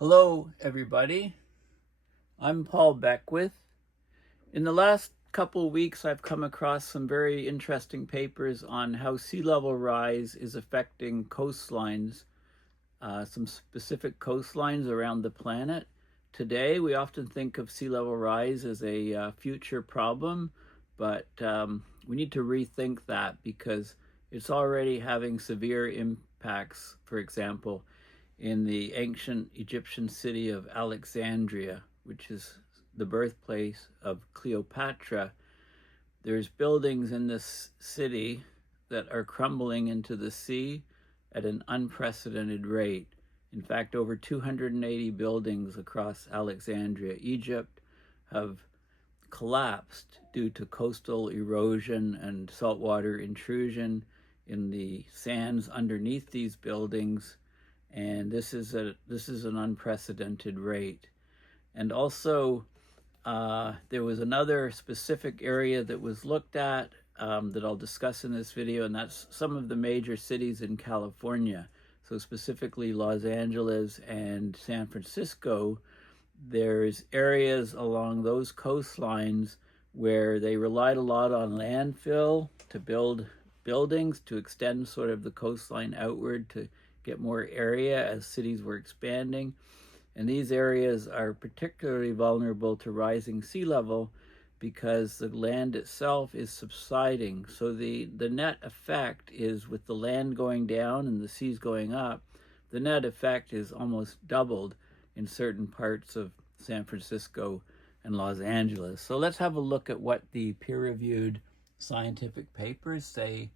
Hello, everybody. I'm Paul Beckwith. In the last couple of weeks, I've come across some very interesting papers on how sea level rise is affecting coastlines, some specific coastlines around the planet. Today, we often think of sea level rise as a future problem, but we need to rethink that because it's already having severe impacts. For example, in the ancient Egyptian city of Alexandria, which is the birthplace of Cleopatra, there's buildings in this city that are crumbling into the sea at an unprecedented rate. In fact, over 280 buildings across Alexandria, Egypt, have collapsed due to coastal erosion and saltwater intrusion in the sands underneath these buildings. And this is an unprecedented rate. And also, there was another specific area that was looked at that I'll discuss in this video, and that's some of the major cities in California. So specifically Los Angeles and San Francisco. There's areas along those coastlines where they relied a lot on landfill to build buildings, to extend sort of the coastline outward to get more area as cities were expanding. And these areas are particularly vulnerable to rising sea level because the land itself is subsiding. So the net effect is, with the land going down and the seas going up, the net effect is almost doubled in certain parts of San Francisco and Los Angeles. So let's have a look at what the peer-reviewed scientific papers say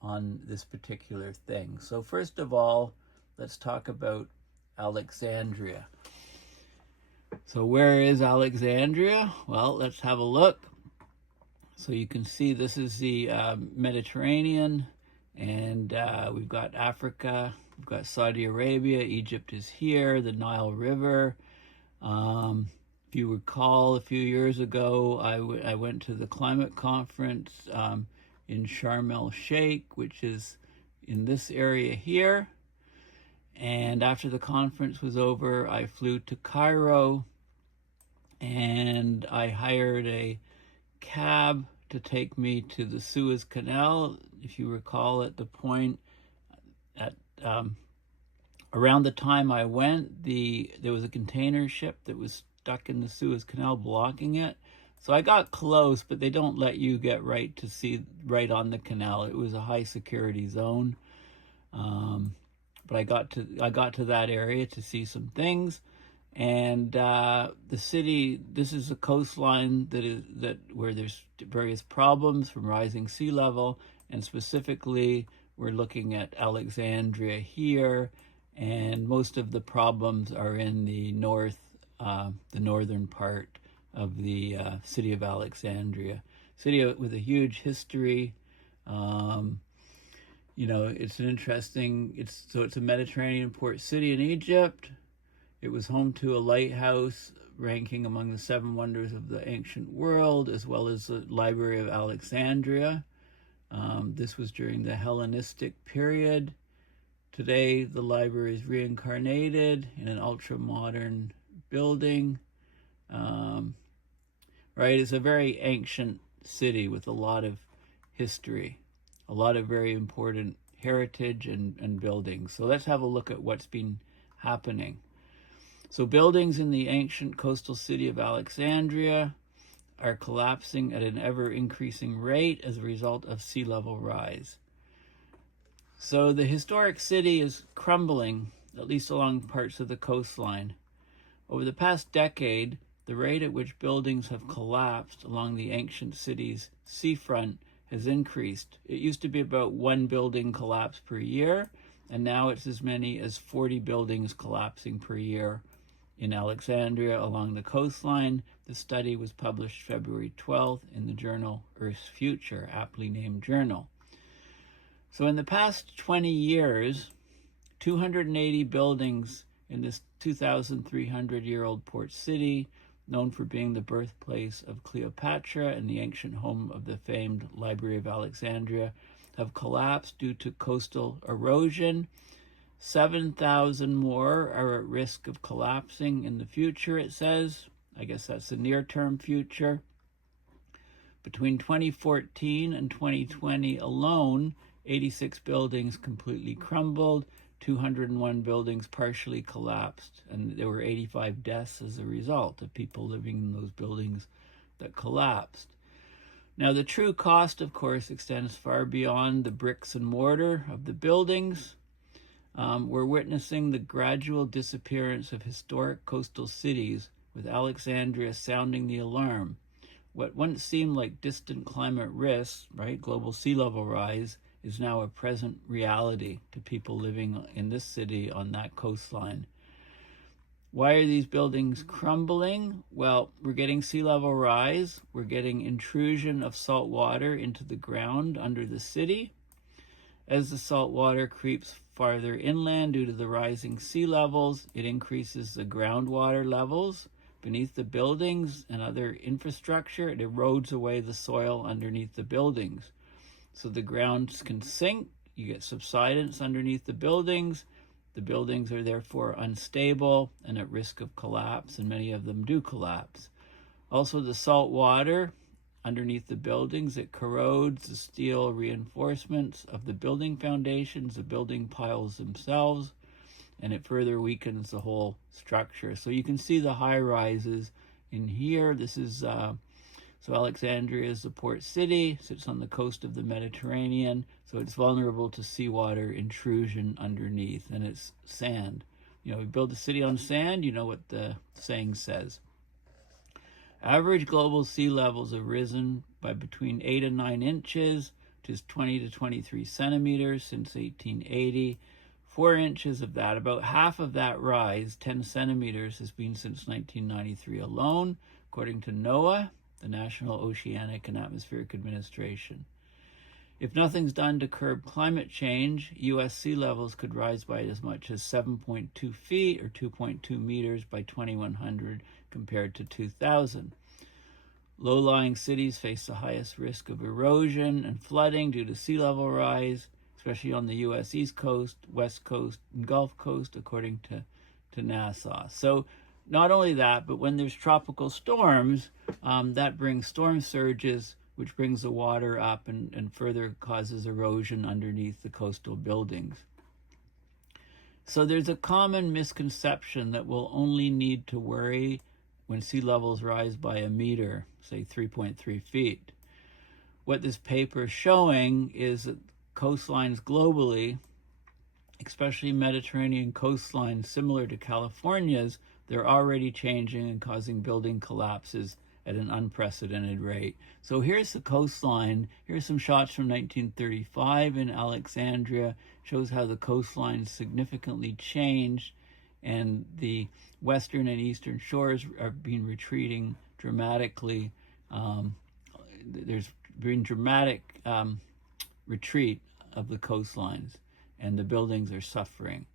on this particular thing. So first of all, let's talk about Alexandria. So where is Alexandria? Well, let's have a look. So you can see this is the Mediterranean, and we've got Africa, we've got Saudi Arabia, Egypt is here, the Nile River. If you recall, a few years ago, I went to the climate conference in Sharm el-Sheikh, which is in this area here. And after the conference was over, I flew to Cairo and I hired a cab to take me to the Suez Canal. If you recall, at the point at around the time I went, there was a container ship that was stuck in the Suez Canal blocking it. So I got close, but they don't let you get right to see right on the canal. It was a high security zone. But I got to that area to see some things, and the city. This is a coastline where there's various problems from rising sea level, and specifically we're looking at Alexandria here, and most of the problems are in the northern part of the city of Alexandria, city with a huge history. You know, it's an interesting, it's a Mediterranean port city in Egypt. It was home to a lighthouse ranking among the 7 wonders of the ancient world, as well as the Library of Alexandria. This was during the Hellenistic period. Today, the library is reincarnated in an ultra-modern building. Right, it's a very ancient city with a lot of history. A lot of very important heritage and buildings. So let's have a look at what's been happening. So buildings in the ancient coastal city of Alexandria are collapsing at an ever-increasing rate as a result of sea level rise. So the historic city is crumbling, at least along parts of the coastline. Over the past decade, the rate at which buildings have collapsed along the ancient city's seafront has increased. It used to be about 1 building collapse per year, and now it's as many as 40 buildings collapsing per year in Alexandria along the coastline. The study was published February 12th in the journal Earth's Future, aptly named journal. So in the past 20 years, 280 buildings in this 2,300-year-old port city, known for being the birthplace of Cleopatra and the ancient home of the famed Library of Alexandria, have collapsed due to coastal erosion. 7,000 more are at risk of collapsing in the future, it says. I guess that's the near-term future. Between 2014 and 2020 alone, 86 buildings completely crumbled, 201 buildings partially collapsed, and there were 85 deaths as a result of people living in those buildings that collapsed. Now, the true cost, of course, extends far beyond the bricks and mortar of the buildings. We're witnessing the gradual disappearance of historic coastal cities, with Alexandria sounding the alarm. What once seemed like distant climate risks, right, global sea level rise, is now a present reality to people living in this city on that coastline. Why are these buildings crumbling? Well, we're getting sea level rise. We're getting intrusion of salt water into the ground under the city. As the salt water creeps farther inland due to the rising sea levels, it increases the groundwater levels beneath the buildings and other infrastructure. It erodes away the soil underneath the buildings. So the grounds can sink, you get subsidence underneath the buildings. The buildings are therefore unstable and at risk of collapse, and many of them do collapse. Also, the salt water underneath the buildings, it corrodes the steel reinforcements of the building foundations, the building piles themselves, and it further weakens the whole structure. So you can see the high rises in here. This is, so Alexandria is the port city, sits on the coast of the Mediterranean, so it's vulnerable to seawater intrusion underneath, and it's sand. You know, we build a city on sand, you know what the saying says. Average global sea levels have risen by between 8 and 9 inches, which is 20 to 23 centimeters since 1880. 4 inches of that, about half of that rise, 10 centimeters, has been since 1993 alone, according to NOAA, the National Oceanic and Atmospheric Administration. If nothing's done to curb climate change, U.S. sea levels could rise by as much as 7.2 feet or 2.2 meters by 2100 compared to 2000. Low-lying cities face the highest risk of erosion and flooding due to sea level rise, especially on the U.S. East Coast, West Coast, and Gulf Coast, according to NASA. So not only that, but when there's tropical storms, that brings storm surges, which brings the water up and further causes erosion underneath the coastal buildings. So there's a common misconception that we'll only need to worry when sea levels rise by a meter, say 3.3 feet. What this paper is showing is that coastlines globally, especially Mediterranean coastlines similar to California's, they're already changing and causing building collapses at an unprecedented rate. So here's the coastline. Here's some shots from 1935 in Alexandria. Shows how the coastline significantly changed, and the western and eastern shores are being retreating dramatically. There's been dramatic retreat of the coastlines, and the buildings are suffering.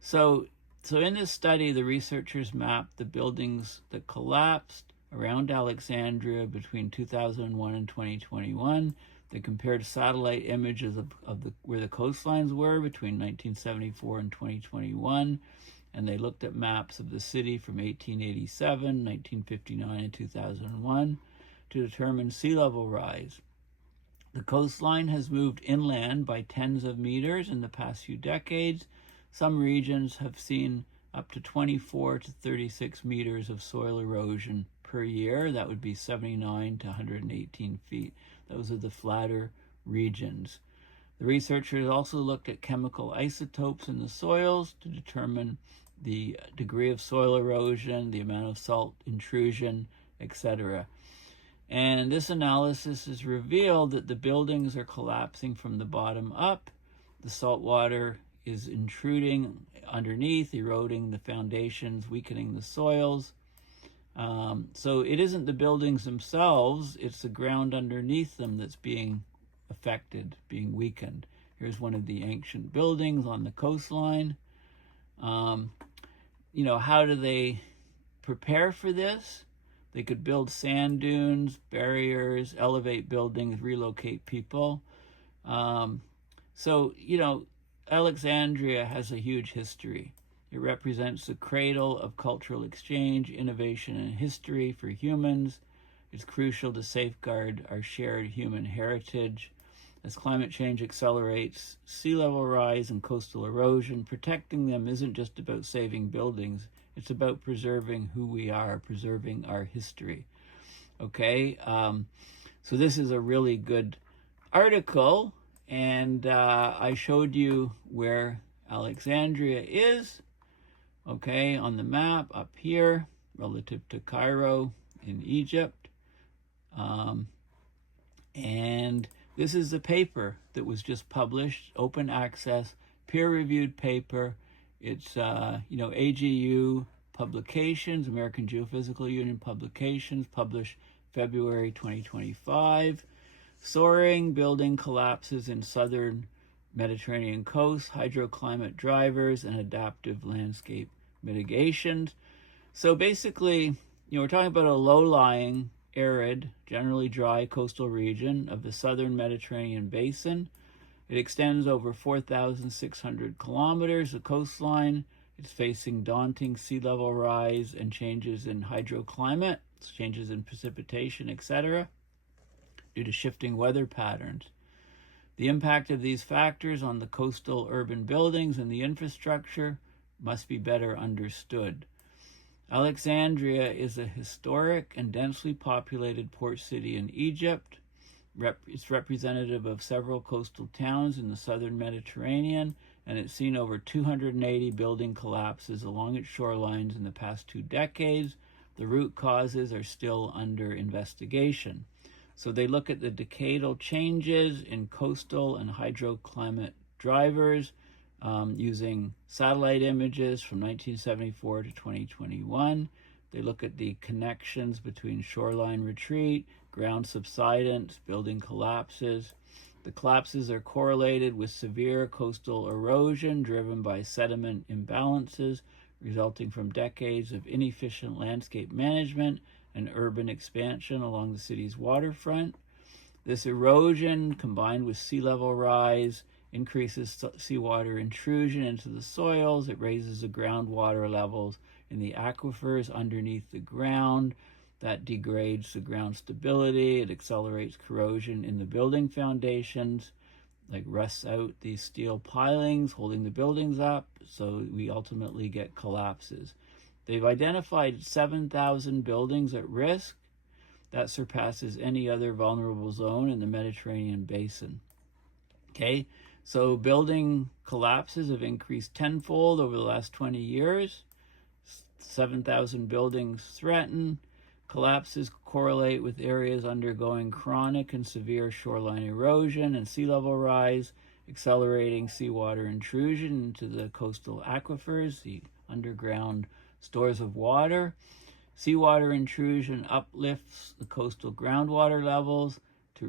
So in this study, the researchers mapped the buildings that collapsed around Alexandria between 2001 and 2021. They compared satellite images of where the coastlines were between 1974 and 2021, and they looked at maps of the city from 1887, 1959, and 2001 to determine sea level rise. The coastline has moved inland by tens of meters in the past few decades. Some regions have seen up to 24 to 36 meters of soil erosion per year. That would be 79 to 118 feet. Those are the flatter regions. The researchers also looked at chemical isotopes in the soils to determine the degree of soil erosion, the amount of salt intrusion, etc. And this analysis has revealed that the buildings are collapsing from the bottom up. The salt water is intruding underneath, eroding the foundations, weakening the soils. So it isn't the buildings themselves, it's the ground underneath them that's being affected, being weakened. Here's one of the ancient buildings on the coastline. How do they prepare for this? They could build sand dunes, barriers, elevate buildings, relocate people. Alexandria has a huge history. It represents the cradle of cultural exchange, innovation, and history for humans. It's crucial to safeguard our shared human heritage. As climate change accelerates sea level rise and coastal erosion, protecting them isn't just about saving buildings, it's about preserving who we are, preserving our history. Okay, so this is a really good article, and I showed you where Alexandria is, okay, on the map up here, relative to Cairo in Egypt. And this is the paper that was just published, open access, peer-reviewed paper. It's, AGU Publications, American Geophysical Union Publications, published February 2025. Soaring, building collapses in Southern Mediterranean coast, hydroclimate drivers, and adaptive landscape mitigations. So basically, we're talking about a low-lying, arid, generally dry coastal region of the Southern Mediterranean Basin. It extends over 4,600 kilometers, the coastline. It's facing daunting sea level rise and changes in hydroclimate, changes in precipitation, etc., due to shifting weather patterns. The impact of these factors on the coastal urban buildings and the infrastructure must be better understood. Alexandria is a historic and densely populated port city in Egypt. It's representative of several coastal towns in the southern Mediterranean, and it's seen over 280 building collapses along its shorelines in the past 2 decades. The root causes are still under investigation. So they look at the decadal changes in coastal and hydroclimate drivers, using satellite images from 1974 to 2021. They look at the connections between shoreline retreat, ground subsidence, building collapses. The collapses are correlated with severe coastal erosion driven by sediment imbalances resulting from decades of inefficient landscape management and urban expansion along the city's waterfront. This erosion, combined with sea level rise, increases seawater intrusion into the soils. It raises the groundwater levels in the aquifers underneath the ground. That degrades the ground stability. It accelerates corrosion in the building foundations, like rusts out these steel pilings holding the buildings up, so we ultimately get collapses. They've identified 7,000 buildings at risk. That surpasses any other vulnerable zone in the Mediterranean Basin. Okay, so building collapses have increased tenfold over the last 20 years. 7,000 buildings threatened. Collapses correlate with areas undergoing chronic and severe shoreline erosion and sea level rise, accelerating seawater intrusion into the coastal aquifers, the underground stores of water. Seawater intrusion uplifts the coastal groundwater levels.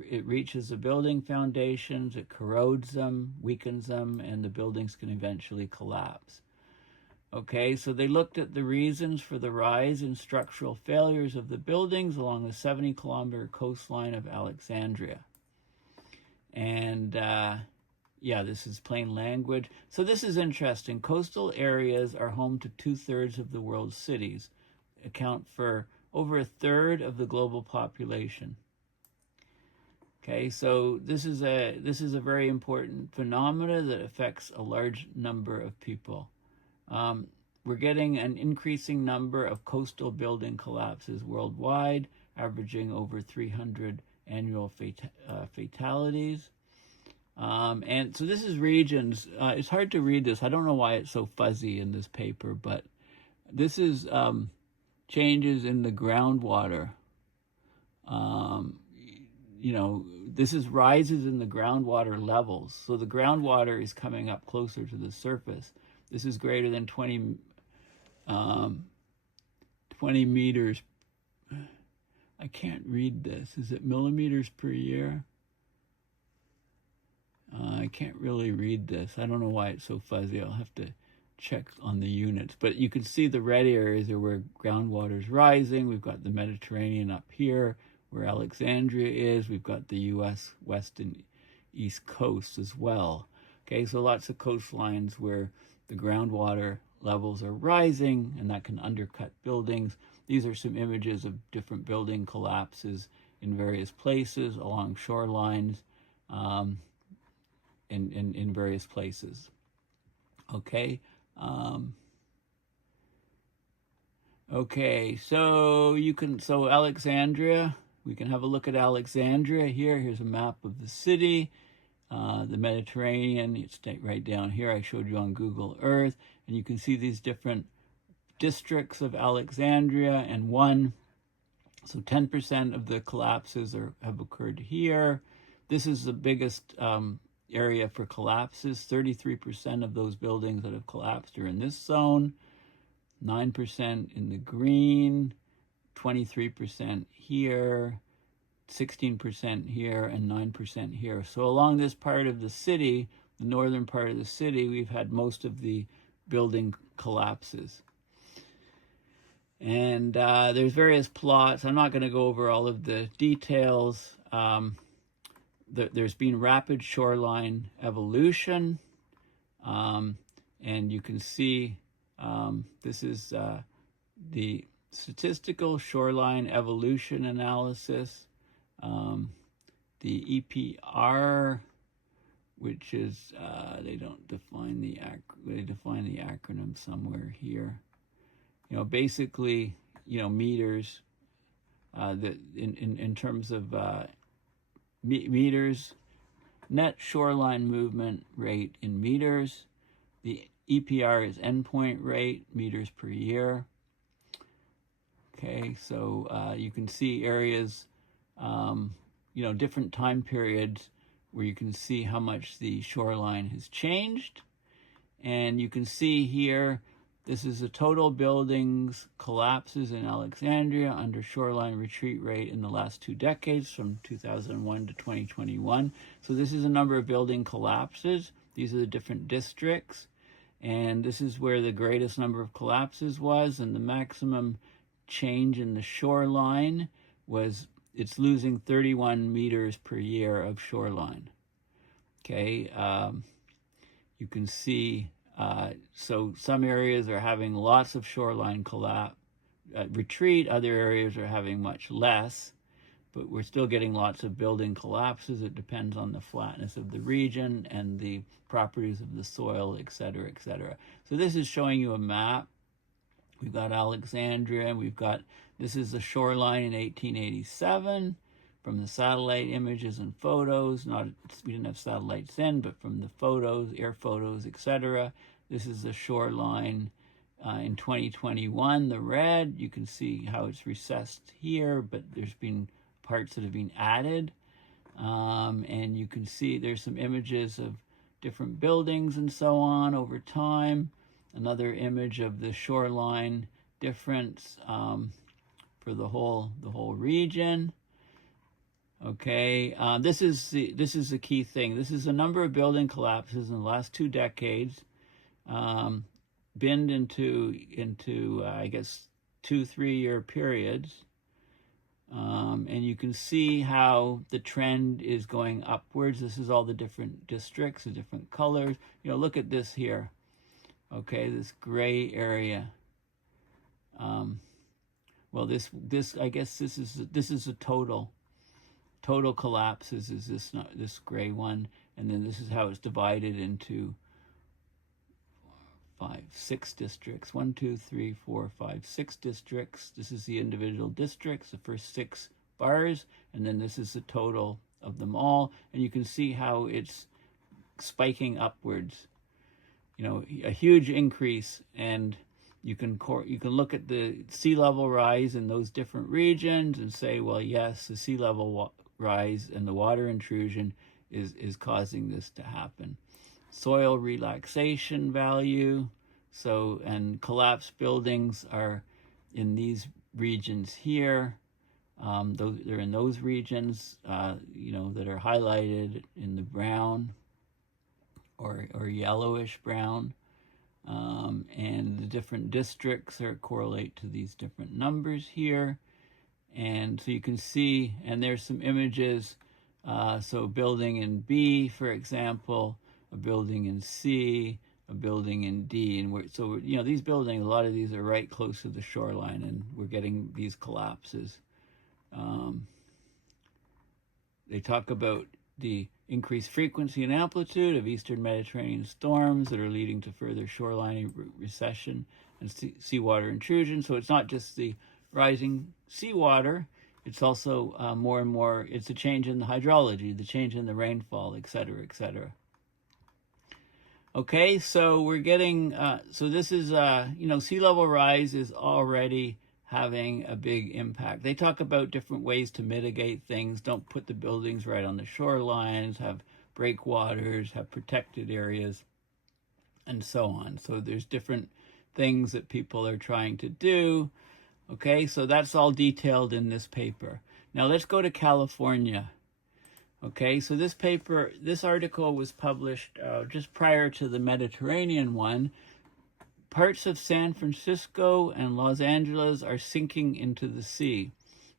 It reaches the building foundations, it corrodes them, weakens them, and the buildings can eventually collapse. Okay, so they looked at the reasons for the rise in structural failures of the buildings along the 70-kilometer coastline of Alexandria. And this is plain language. So this is interesting. Coastal areas are home to 2/3 of the world's cities, account for over 1/3 of the global population. Okay, so this is a very important phenomena that affects a large number of people. We're getting an increasing number of coastal building collapses worldwide, averaging over 300 annual fatalities. And so this is regions. It's hard to read this. I don't know why it's so fuzzy in this paper, but this is changes in the groundwater. This is rises in the groundwater levels. So the groundwater is coming up closer to the surface. This is greater than 20 meters. I can't read this. Is it millimeters per year? I can't really read this. I don't know why it's so fuzzy. I'll have to check on the units. But you can see the red areas are where groundwater is rising. We've got the Mediterranean up here, where Alexandria is. We've got the U.S. west and east coast as well. Okay, so lots of coastlines where the groundwater levels are rising, and that can undercut buildings. These are some images of different building collapses in various places along shorelines, in various places. Okay. Okay, so Alexandria, we can have a look at Alexandria here. Here's a map of the city, the Mediterranean. It's right down here. I showed you on Google Earth, and you can see these different districts of Alexandria, and so 10% of the collapses have occurred here. This is the biggest area for collapses. 33% of those buildings that have collapsed are in this zone. 9% in the green, 23% here, 16% here, and 9% here. So along this part of the city, the northern part of the city, we've had most of the building collapses. And there's various plots. I'm not going to go over all of the details. There's been rapid shoreline evolution, and you can see this is the statistical shoreline evolution analysis, the EPR, which is they define the acronym somewhere here. Basically, meters. In terms of meters, net shoreline movement rate in meters. The EPR is endpoint rate, meters per year. Okay, so you can see areas, different time periods where you can see how much the shoreline has changed. And you can see here, this is the total buildings collapses in Alexandria under shoreline retreat rate in the last 2 decades, from 2001 to 2021. So this is a number of building collapses. These are the different districts. And this is where the greatest number of collapses was, and the maximum change in the shoreline was, it's losing 31 meters per year of shoreline. Okay, you can see, so some areas are having lots of shoreline retreat, other areas are having much less, but we're still getting lots of building collapses. It depends on the flatness of the region and the properties of the soil, et cetera, et cetera. So this is showing you a map. We've got Alexandria, and this is the shoreline in 1887 from the satellite images and photos. We didn't have satellites then, but from the photos, air photos, et cetera. This is the shoreline in 2021, the red. You can see how it's recessed here, but there's been parts that have been added. And you can see there's some images of different buildings and so on over time. Another image of the shoreline difference for the whole region. Okay, this is the key thing. This is a number of building collapses in the last 2 decades, binned into I guess 2-3 year periods. And you can see how the trend is going upwards. This is all the different districts, the different colors. Look at this here. Okay, this gray area. Well, this I guess this is a total collapses is this gray one, and then this is how it's divided into 6 districts. 1, 2, 3, 4, 5, 6 districts. This is the individual districts, the first 6 bars, and then this is the total of them all. And you can see how it's spiking upwards. A huge increase, and you can look at the sea level rise in those different regions and say, well, yes, the sea level rise and the water intrusion is causing this to happen. Soil relaxation value, and collapsed buildings are in these regions here. They're in those regions, that are highlighted in the brown or yellowish brown. And the different districts correlate to these different numbers here. And so you can see, and there's some images. So building in B, for example, a building in C, a building in D. And so these buildings, a lot of these are right close to the shoreline, and we're getting these collapses. They talk about the increased frequency and amplitude of eastern Mediterranean storms that are leading to further shoreline recession and seawater intrusion. So it's not just the rising seawater, it's also more and more, it's a change in the hydrology, the change in the rainfall, et cetera, et cetera. Okay, so we're getting, so this is, sea level rise is already having a big impact. They talk about different ways to mitigate things. Don't put the buildings right on the shorelines, have breakwaters, have protected areas, and so on. So there's different things that people are trying to do. Okay, so that's all detailed in this paper. Now let's go to California. Okay, so this article was published just prior to the Mediterranean one. Parts of San Francisco and Los Angeles are sinking into the sea.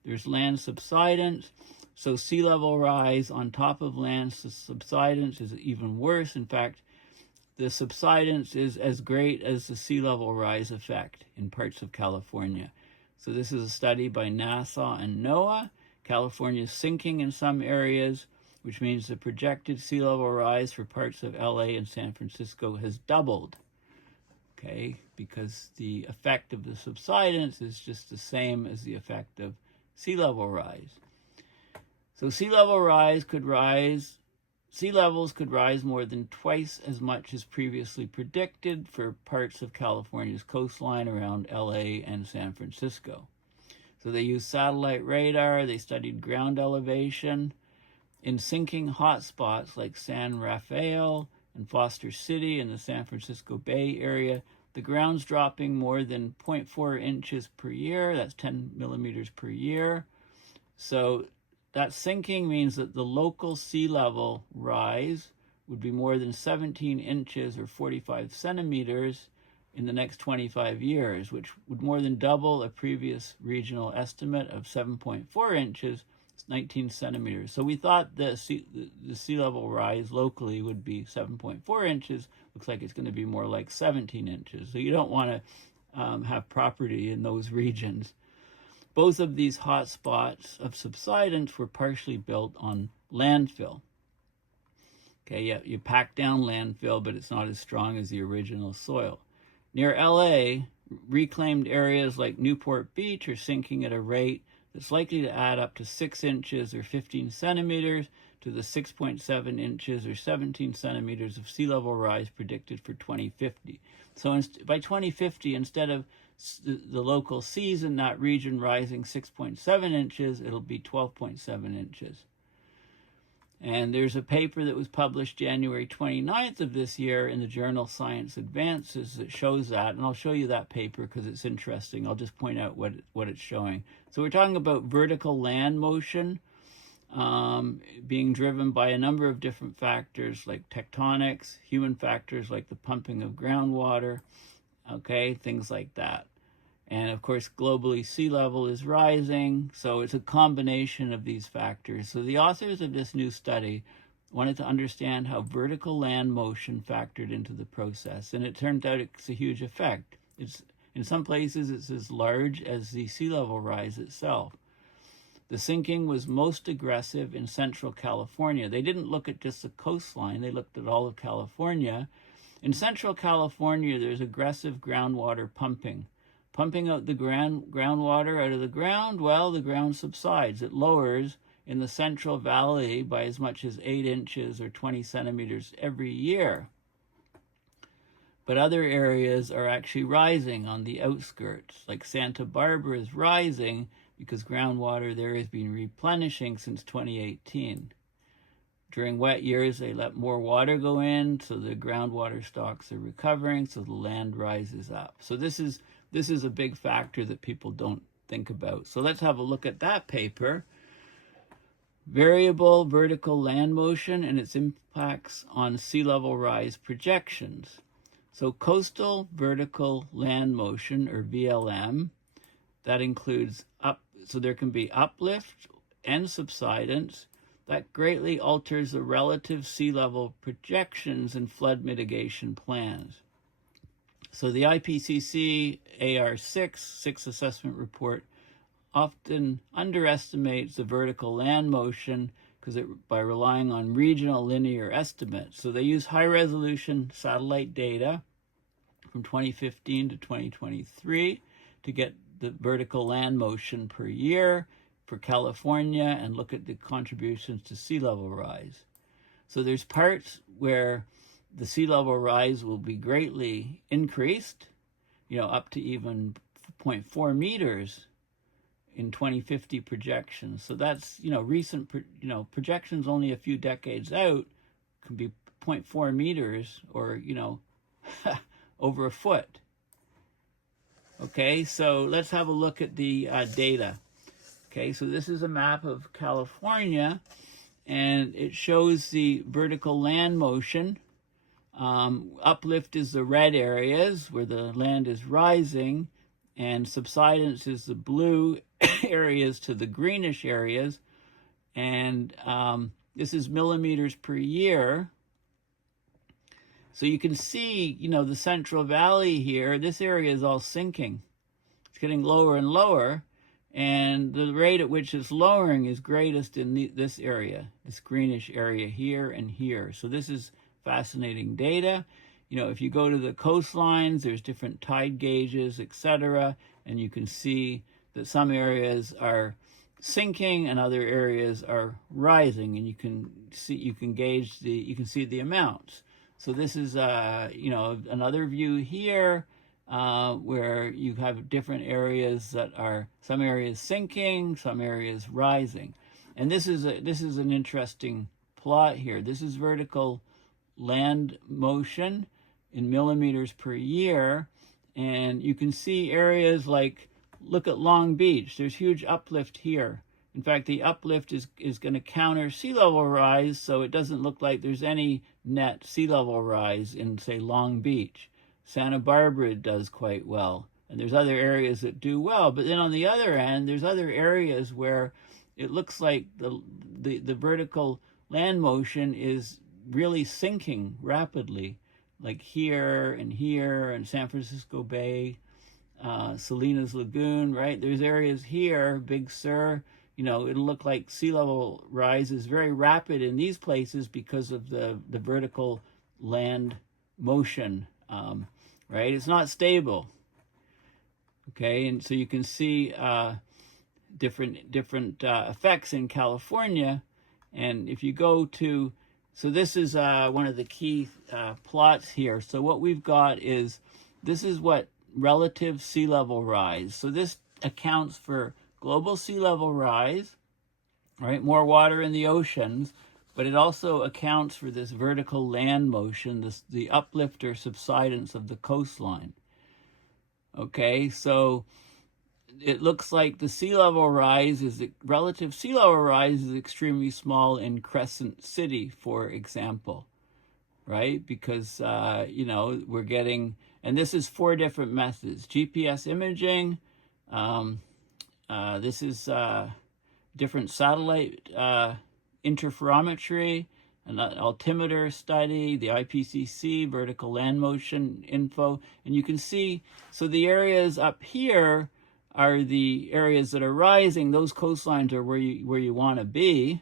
There's land subsidence, so sea level rise on top of land subsidence is even worse. In fact, the subsidence is as great as the sea level rise effect in parts of California. So this is a study by NASA and NOAA. California is sinking in some areas, which means the projected sea level rise for parts of LA and San Francisco has doubled. Okay, because the effect of the subsidence is just the same as the effect of sea level rise. So sea levels could rise more than twice as much as previously predicted for parts of California's coastline around LA and San Francisco. So they used satellite radar, they studied ground elevation in sinking hotspots like San Rafael and Foster City in the San Francisco Bay Area. The ground's dropping more than 0.4 inches per year. That's 10 millimeters per year. So that sinking means that the local sea level rise would be more than 17 inches or 45 centimeters in the next 25 years, which would more than double a previous regional estimate of 7.4 inches, 19 centimeters. So we thought the sea level rise locally would be 7.4 inches. Looks like it's going to be more like 17 inches. So you don't want to have property in those regions. Both of these hot spots of subsidence were partially built on landfill. Okay, yeah, you pack down landfill, but it's not as strong as the original soil. Near LA, reclaimed areas like Newport Beach are sinking at a rate that's likely to add up to 6 inches or 15 centimeters to the 6.7 inches or 17 centimeters of sea level rise predicted for 2050. So by 2050, instead of the local seas in that region rising 6.7 inches, it'll be 12.7 inches. And there's a paper that was published January 29th of this year in the journal Science Advances that shows that, and I'll show you that paper because it's interesting. I'll just point out what it's showing. So we're talking about vertical land motion being driven by a number of different factors like tectonics, human factors like the pumping of groundwater, okay, things like that. And of course, globally, sea level is rising, so it's a combination of these factors. So the authors of this new study wanted to understand how vertical land motion factored into the process, and it turned out it's a huge effect. In some places, it's as large as the sea level rise itself. The sinking was most aggressive in central California. They didn't look at just the coastline, they looked at all of California. In central California, there's aggressive groundwater pumping out the groundwater out of the ground. Well, the ground subsides. It lowers in the Central Valley by as much as 8 inches or 20 centimeters every year. But other areas are actually rising on the outskirts, like Santa Barbara is rising because groundwater there has been replenishing since 2018. During wet years, they let more water go in, so the groundwater stocks are recovering, so the land rises up. So this is a big factor that people don't think about. So let's have a look at that paper. Variable vertical land motion and its impacts on sea level rise projections. So coastal vertical land motion, or VLM, that includes so there can be uplift and subsidence. that greatly alters the relative sea level projections and flood mitigation plans. So the IPCC AR6, 6th Assessment Report, often underestimates the vertical land motion by relying on regional linear estimates. So they use high-resolution satellite data from 2015 to 2023 to get the vertical land motion per year for California and look at the contributions to sea level rise. So there's parts where the sea level rise will be greatly increased, up to even 0.4 meters in 2050 projections. So that's, recent, projections only a few decades out can be 0.4 meters or, over a foot. Okay, so let's have a look at the data. Okay, so this is a map of California, and it shows the vertical land motion. Uplift is the red areas where the land is rising, and subsidence is the blue areas to the greenish areas. And this is millimeters per year. So you can see, the Central Valley here, this area is all sinking. It's getting lower and lower. And the rate at which it's lowering is greatest in this area, this greenish area here and here. So this is fascinating data. If you go to the coastlines, there's different tide gauges, etc., and you can see that some areas are sinking and other areas are rising, and you can see the amounts. So this is another view here. Where you have different areas that are, some areas sinking, some areas rising. And this is an interesting plot here. This is vertical land motion in millimeters per year. And you can see areas like, look at Long Beach. There's huge uplift here. In fact, the uplift is going to counter sea level rise, so it doesn't look like there's any net sea level rise in, say, Long Beach. Santa Barbara does quite well, and there's other areas that do well. But then on the other end, there's other areas where it looks like the vertical land motion is really sinking rapidly, like here and San Francisco Bay, Salinas Lagoon, right? There's areas here, Big Sur, it'll look like sea level rise is very rapid in these places because of the vertical land motion. Right? It's not stable. Okay, and so you can see different effects in California. And if you go to, so this is one of the key plots here. So what we've got is, this is what relative sea level rise. So this accounts for global sea level rise, right? More water in the oceans. But it also accounts for this vertical land motion, the uplift or subsidence of the coastline. Okay, so it looks like the sea level rise relative sea level rise is extremely small in Crescent City, for example, right? Because, we're getting, and this is 4 different methods. GPS imaging, this is different satellite interferometry, an altimeter study, the IPCC, vertical land motion info. And you can see, so the areas up here are the areas that are rising. Those coastlines are where you want to be,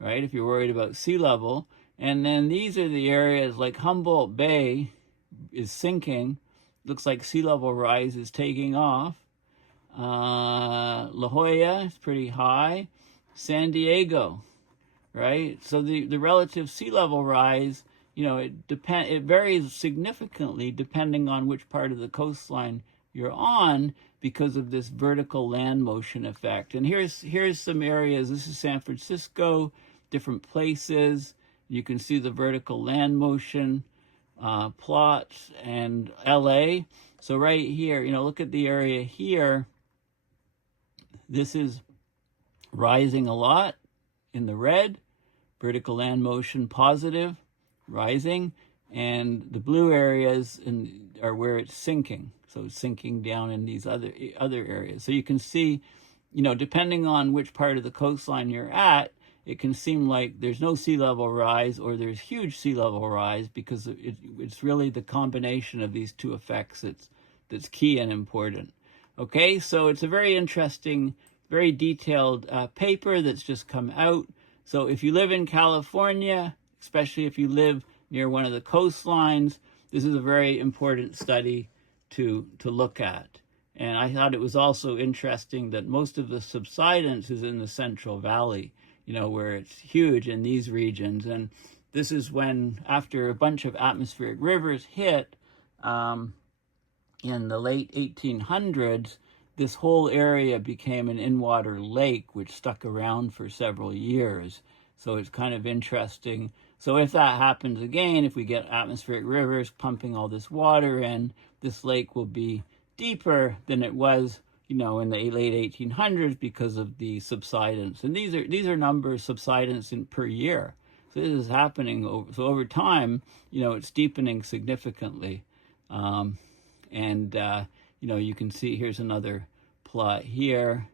right, if you're worried about sea level. And then these are the areas like Humboldt Bay is sinking. Looks like sea level rise is taking off. La Jolla is pretty high. San Diego, right? So the relative sea level rise, it varies significantly depending on which part of the coastline you're on because of this vertical land motion effect. And here's some areas. This is San Francisco, different places. You can see the vertical land motion plots, and LA. So right here, look at the area here. This is rising a lot in the red. Vertical land motion positive, rising, and the blue areas are where it's sinking. So it's sinking down in these other areas. So you can see, depending on which part of the coastline you're at, it can seem like there's no sea level rise or there's huge sea level rise, because it's really the combination of these two effects that's key and important. Okay, so it's a very interesting, very detailed paper that's just come out. So if you live in California, especially if you live near one of the coastlines, this is a very important study to look at. And I thought it was also interesting that most of the subsidence is in the Central Valley, where it's huge in these regions. And this is when, after a bunch of atmospheric rivers hit in the late 1800s, this whole area became an in-water lake, which stuck around for several years. So it's kind of interesting. So if that happens again, if we get atmospheric rivers pumping all this water in, this lake will be deeper than it was, in the late 1800s because of the subsidence. And these are numbers, subsidence per year. So this is happening over time. It's deepening significantly. You can see here's another plot here,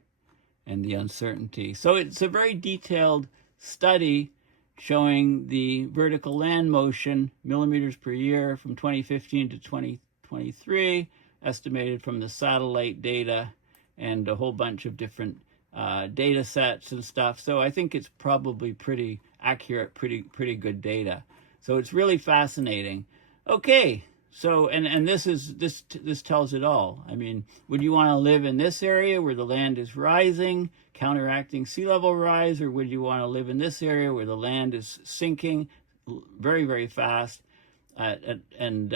and the uncertainty. So it's a very detailed study showing the vertical land motion, millimeters per year from 2015 to 2023, estimated from the satellite data and a whole bunch of different data sets and stuff. So I think it's probably pretty accurate, pretty good data. So it's really fascinating. Okay, so and this tells it all. I mean, would you want to live in this area where the land is rising, counteracting sea level rise, or would you want to live in this area where the land is sinking very, very fast, and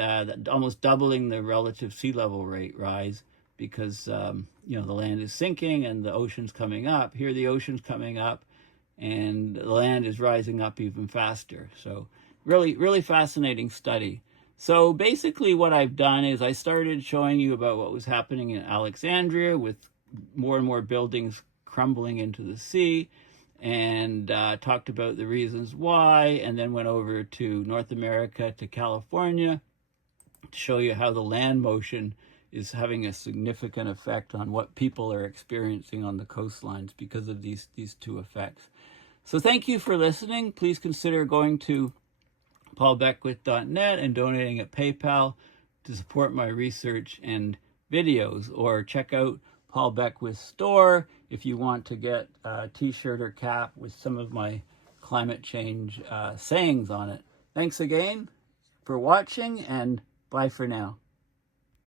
almost doubling the relative sea level rate rise, because the land is sinking and the ocean's coming up. Here the ocean's coming up and the land is rising up even faster. So really fascinating study. So basically what I've done is I started showing you about what was happening in Alexandria with more and more buildings crumbling into the sea, and talked about the reasons why, and then went over to North America, to California, to show you how the land motion is having a significant effect on what people are experiencing on the coastlines because of these two effects. So thank you for listening. Please consider going to paulbeckwith.net and donating at PayPal to support my research and videos, or check out Paul Beckwith's store if you want to get a t-shirt or cap with some of my climate change sayings on it. Thanks again for watching, and bye for now.